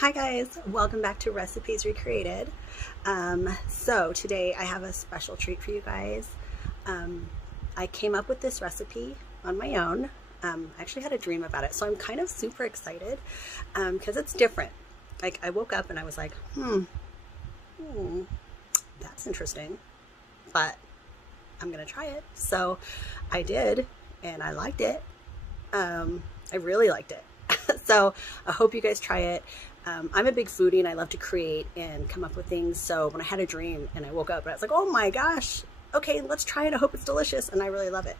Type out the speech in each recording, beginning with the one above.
Hi guys, welcome back to Recipes Recreated. So today I have a special treat for you guys. I came up with this recipe on my own. I actually had a dream about it, so I'm kind of super excited because it's different. Like I woke up and I was like, that's interesting, but I'm gonna try it. So I did, and I liked it. I really liked it. So I hope you guys try it. I'm a big foodie and I love to create and come up with things. So when I had a dream and I woke up and I was like, oh my gosh, okay, let's try it. I hope it's delicious. And I really love it.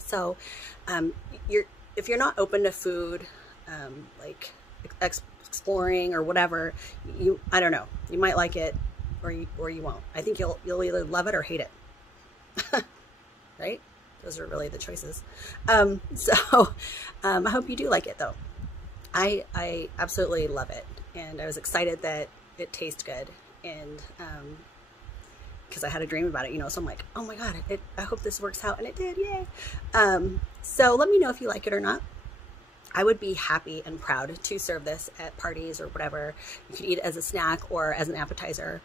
So if you're not open to food, like exploring or whatever, I don't know, you might like it or you won't. I think you'll either love it or hate it. Right? Those are really the choices. I hope you do like it though. I absolutely love it, and I was excited that it tastes good, and because I had a dream about it, you know, so I'm like, oh my god, I hope this works out, and it did, yay. So let me know if you like it or not. I would be happy and proud to serve this at parties or whatever. You could eat it as a snack or as an appetizer.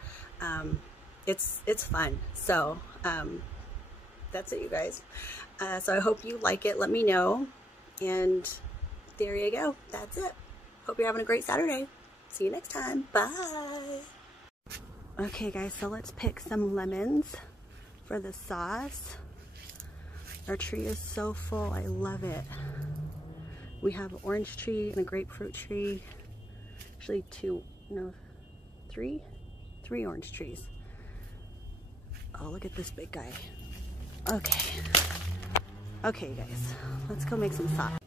It's fun. So that's it, you guys. So I hope you like it. Let me know, and there you go. That's it. Hope you're having a great Saturday. See you next time. Bye. Okay guys, so let's pick some lemons for the sauce. Our tree is so full. I love it. We have an orange tree and a grapefruit tree. Actually three orange trees. Oh, look at this big guy. Okay, guys, let's go make some sauce.